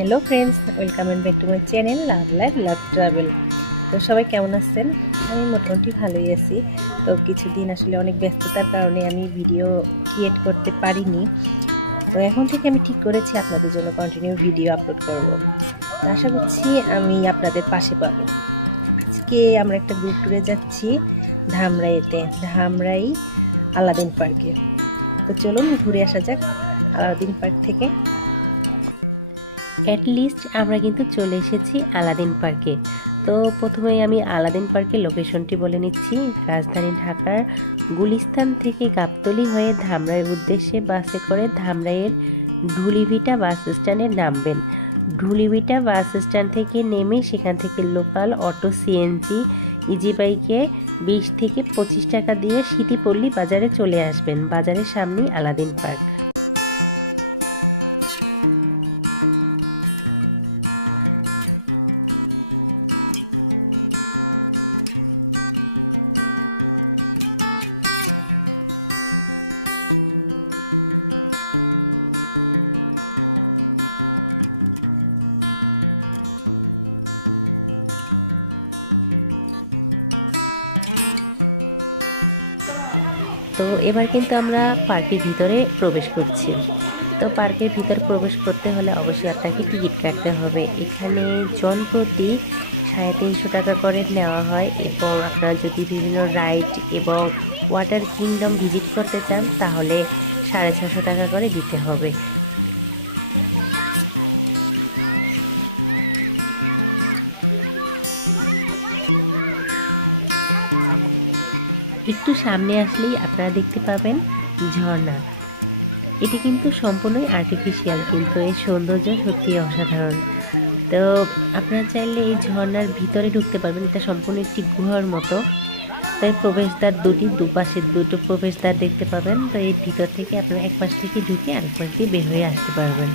Hello friends, welcome back to my channel love life love travel. তো সবাই কেমন আছেন? আমি মোটামুটি ভালোই আছি। তো কিছুদিন আসলে অনেক ব্যস্ততার কারণে আমি ভিডিও ক্রিয়েট করতে পারিনি। তো এখন থেকে আমি ঠিক করেছি আপনাদের জন্য কন্টিনিউ ভিডিও আপলোড করব। আশা করছি আমি আপনাদের পাশে পাবো। আজকে আমরা একটা গ্রুপ ট্যুরে যাচ্ছি ধামরাই আলাদিন পার্কে। তো চলুন ঘুরে আসা যাক আলাদিন পার্ক থেকে। অ্যাটলিস্ট আমরা কিন্তু চলে এসেছি আলাদিন পার্কে। তো প্রথমেই আমি আলাদিন পার্কের লোকেশনটি বলে নিচ্ছি। রাজধানী ঢাকার গুলিস্তান থেকে গাবতলী হয়ে ধামরাইয়ের উদ্দেশ্যে বাসে করে ধামরাইয়ের ঢুলিভিটা বাস স্ট্যান্ডে নামবেন। ঢুলিভিটা বাস স্ট্যান্ড থেকে নেমে সেখান থেকে লোকাল অটো, সিএনজি, ইজি বাইকে 20 থেকে 25 টাকা দিয়ে সিটিপল্লী বাজারে চলে আসবেন। বাজারের সামনেই আলাদিন পার্ক। এবার কিন্তু আমরা পার্কের ভিতরে প্রবেশ করছি। তো পার্কের ভিতরে প্রবেশ করতে হলে অবশ্যই আপনাকে টিকিট কাটতে হবে। এখানে জনপ্রতি 350 টাকা করে নেওয়া হয় এবং আপনারা যদি বিভিন্ন রাইড এবং ওয়াটার কিংডম ভিজিট করতে চান তাহলে 650 টাকা করে দিতে হবে। একটু সামনে আসলেই আপনারা দেখতে পাবেন ঝর্ণা। এটা কিন্তু সম্পূর্ণই আর্টিফিশিয়াল, কিন্তু এই সৌন্দর্য সত্যি অসাধারণ। তো আপনারা চাইলে এই ঝর্ণার ভিতরে ঢুকতে পারবেন। এটা সম্পূর্ণ একটি গুহার মতো। তাই প্রবেশদ্বার দুপাশে দুটো প্রবেশদ্বার দেখতে পাবেন। তো এর ভিতর থেকে আপনারা এক পাশ থেকে ঢুকে আরেক পাশ দিয়ে বের হয়ে আসতে পারবেন।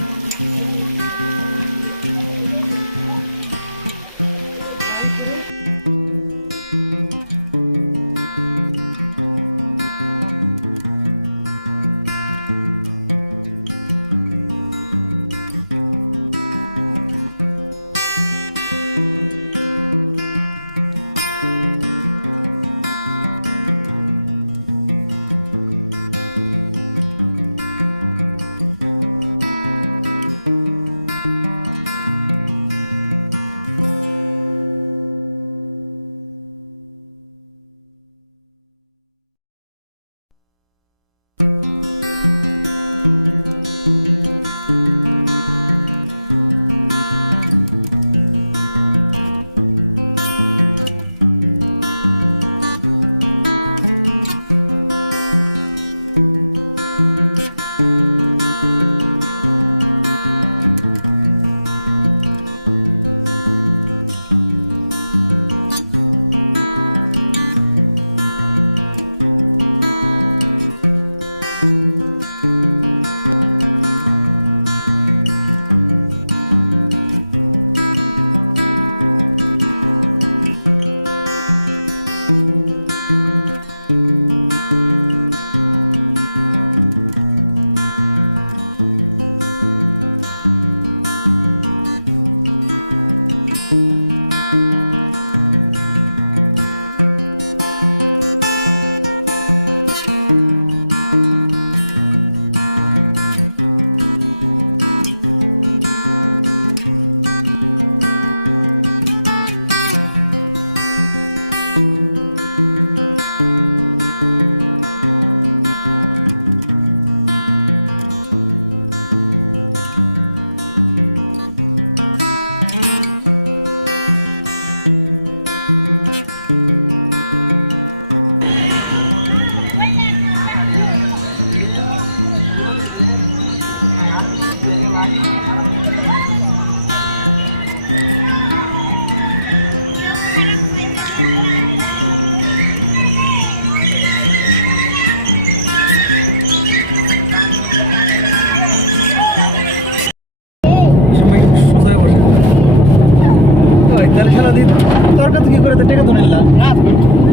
তরকা তো কি করে টাকা তো নিলাম না,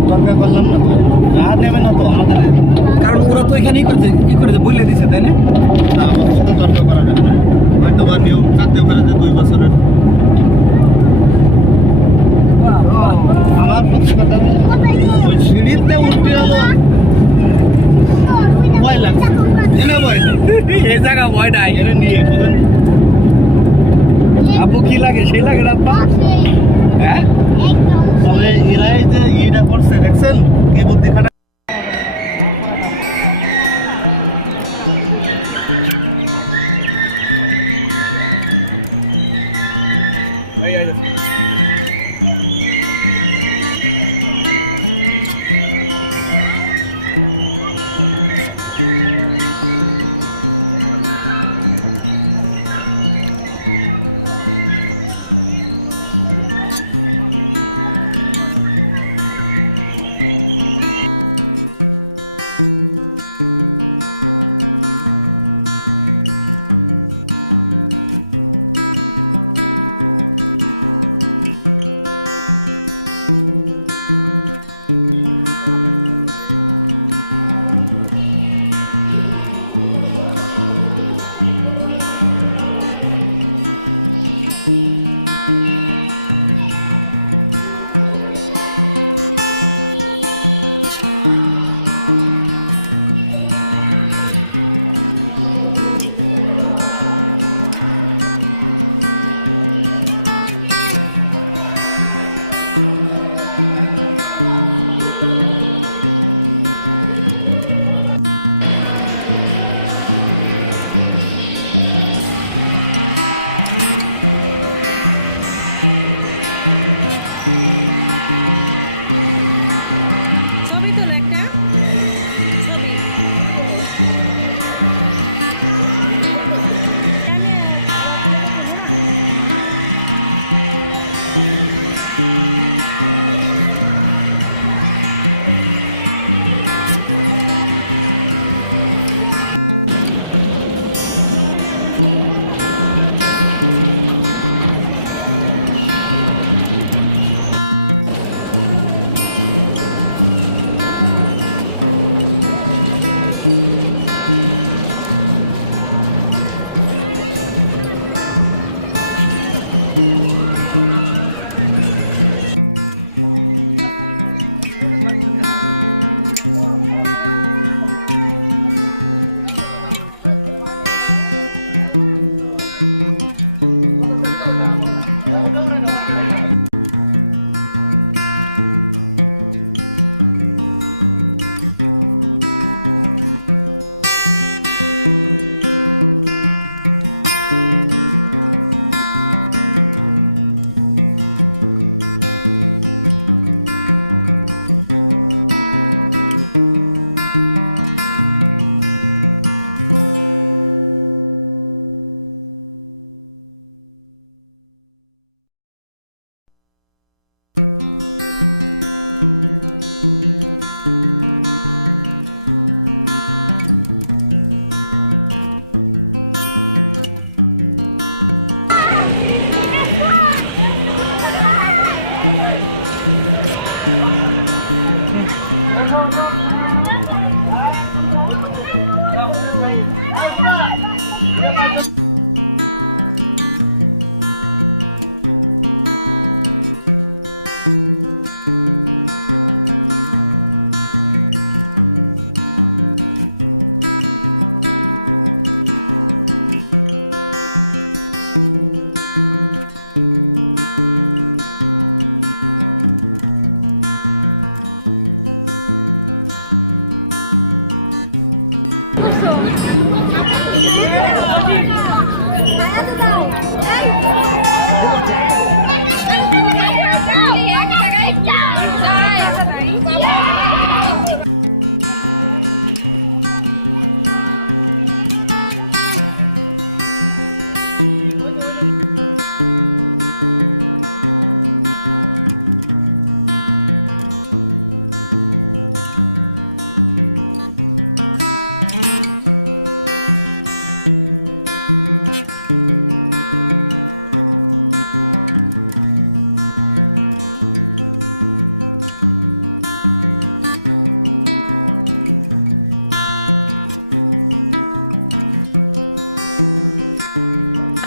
তরকা করলাম না তো আর নেবে না তো আমাদের, কারণ ওরা তো এখানে কি করে বলে দিছে, তাই না? আমাদের সাথে তর্ক করা যাবে না, হয়তো বা নিয়ম কাটতে পারে যে 2 মাস বুঝুন আপু কি লাগে সেই লাগে না আপনার হ্যাঁ তবে এরাই যে এটা করছে দেখছেন কি বুদ্ধিখানে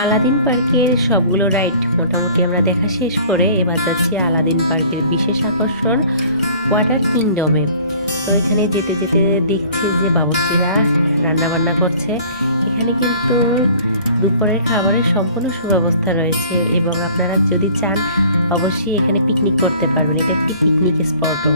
আলাদিন পার্কের সবগুলো রাইড মোটামুটি আমরা দেখা শেষ করে এবার যাচ্ছি আলাদিন পার্কের বিশেষ আকর্ষণ ওয়াটার কিংডমে। তো এখানে যেতে যেতে দেখছি যে বাবুর্চিরা রান্না বান্না করছে। এখানে কিন্তু দুপুরের খাবারের সম্পূর্ণ সুব্যবস্থা রয়েছে এবং আপনারা যদি চান অবশ্যই এখানে পিকনিক করতে পারবেন। এটা একটি পিকনিক স্পটও।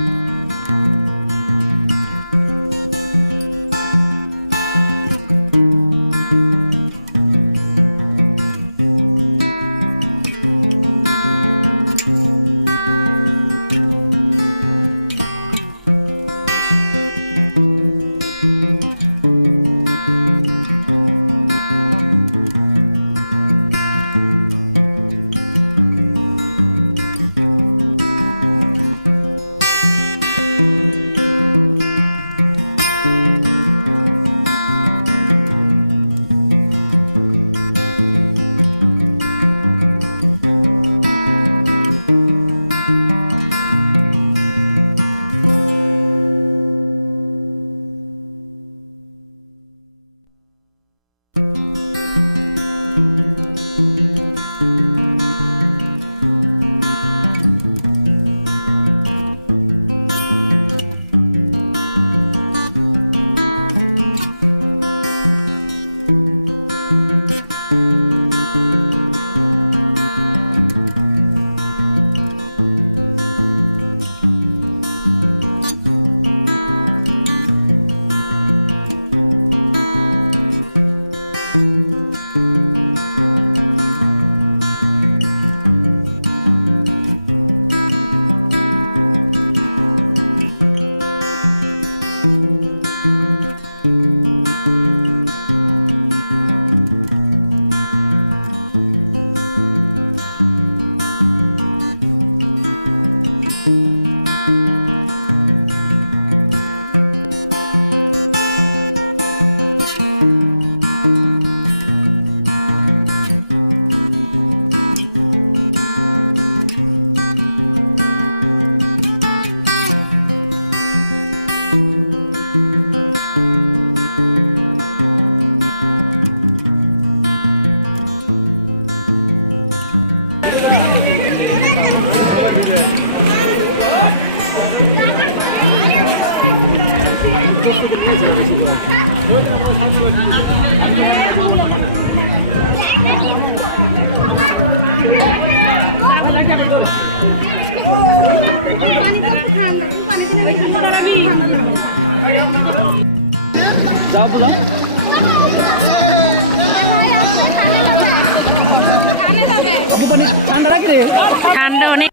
ঠান্ডা অনেক।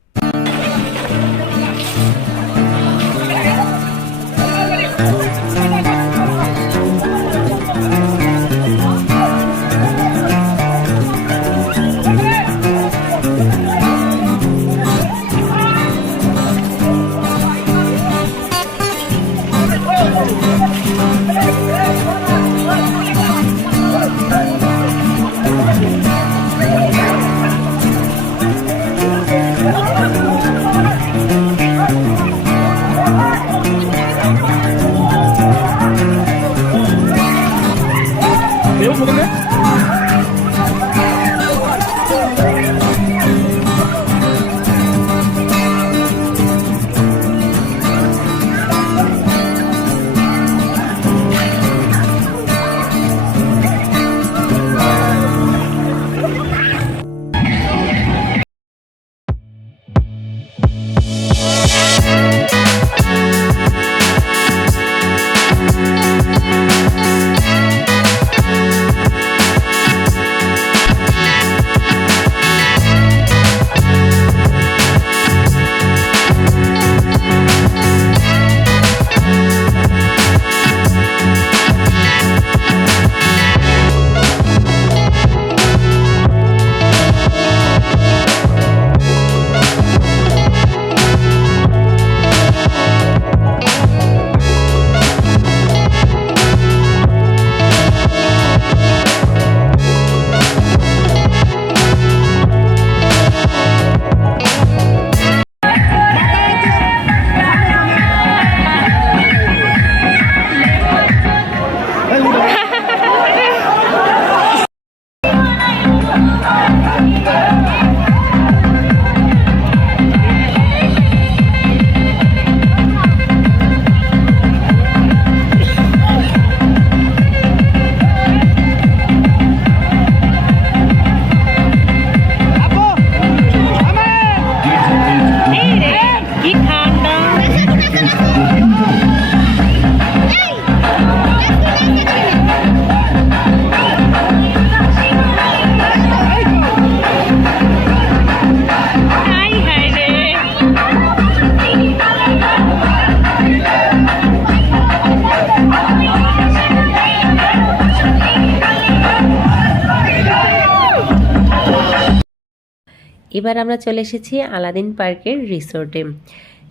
এবার আমরা চলে এসেছি আলাদিন পার্কের রিসোর্টে।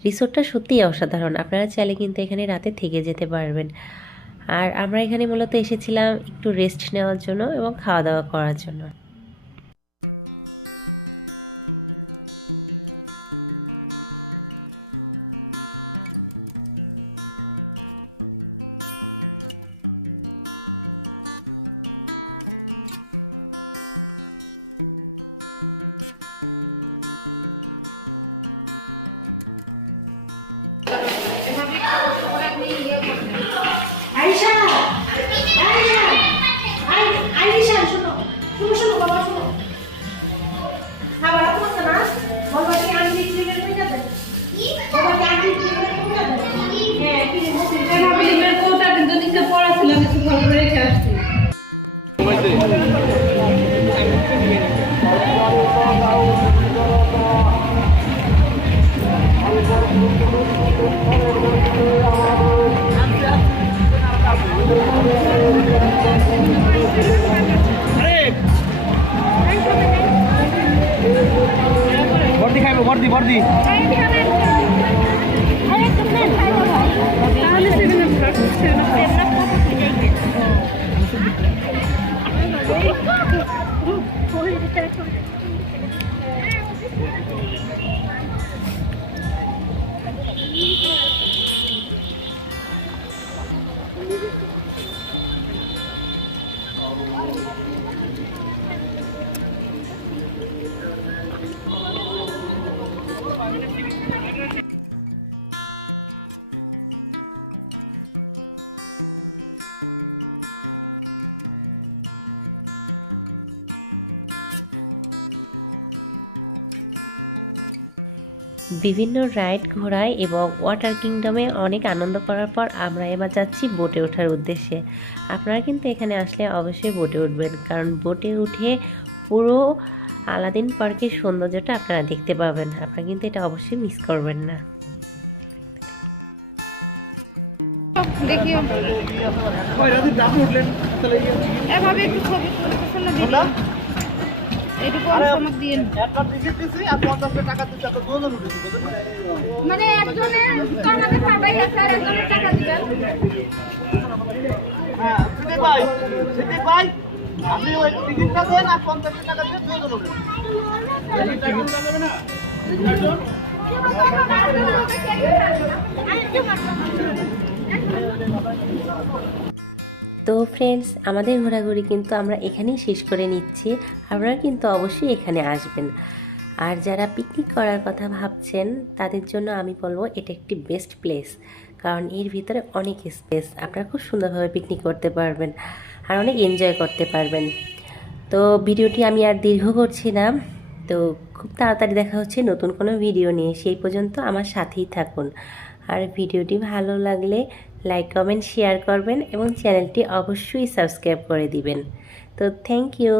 রিসোর্টটা সত্যিই অসাধারণ, আপনারা চাইলে কিন্তু এখানে রাতে থেকে যেতে পারবেন। আর আমরা এখানে মূলত এসেছিলাম একটু রেস্ট নেওয়ার জন্য এবং খাওয়া দাওয়া করার জন্য। বর্দি বর্দি বিভিন্ন রাইড ঘোরায় এবং ওয়াটার কিংডমে অনেক আনন্দ করার পর আমরা এবার যাচ্ছি বোটে ওঠার উদ্দেশ্যে। আপনারা কিন্তু এখানে আসলে অবশ্যই বোটে উঠবেন, কারণ বোটে উঠে পুরো আলাদিন পার্কের সৌন্দর্যটা আপনারা দেখতে পাবেন। আপনারা কিন্তু এটা অবশ্যই মিস করবেন না। এভাবে একটু ছবি তুলতে মানে একজনের তো আমাদের টাকাই আছে আর একজনের টাকা দিবেন। আপনি ওই টিকিটটা দেন আর 50 টাকা দিয়ে তো ফ্রেন্ডস, আমাদের ঘোরাঘুরি কিন্তু আমরা এখানেই শেষ করে নিচ্ছি। আপনারা কিন্তু অবশ্যই এখানে আসবেন। আর যারা পিকনিক করার কথা ভাবছেন তাদের জন্য আমি বলবো এটা একটি বেস্ট প্লেস, কারণ এর ভিতরে অনেক স্পেস, আপনারা খুব সুন্দরভাবে পিকনিক করতে পারবেন আর অনেক এনজয় করতে পারবেন। তো ভিডিওটি আমি আর দীর্ঘ করছি না, তো খুব তাড়াতাড়ি দেখা হচ্ছে নতুন কোনো ভিডিও নিয়ে। সেই পর্যন্ত আমার সাথেই থাকুন। আর ভিডিওটি ভালো লাগলে লাইক কমেন্ট শেয়ার করবেন এবং চ্যানেলটি অবশ্যই সাবস্ক্রাইব করে দিবেন। তো থ্যাংক ইউ।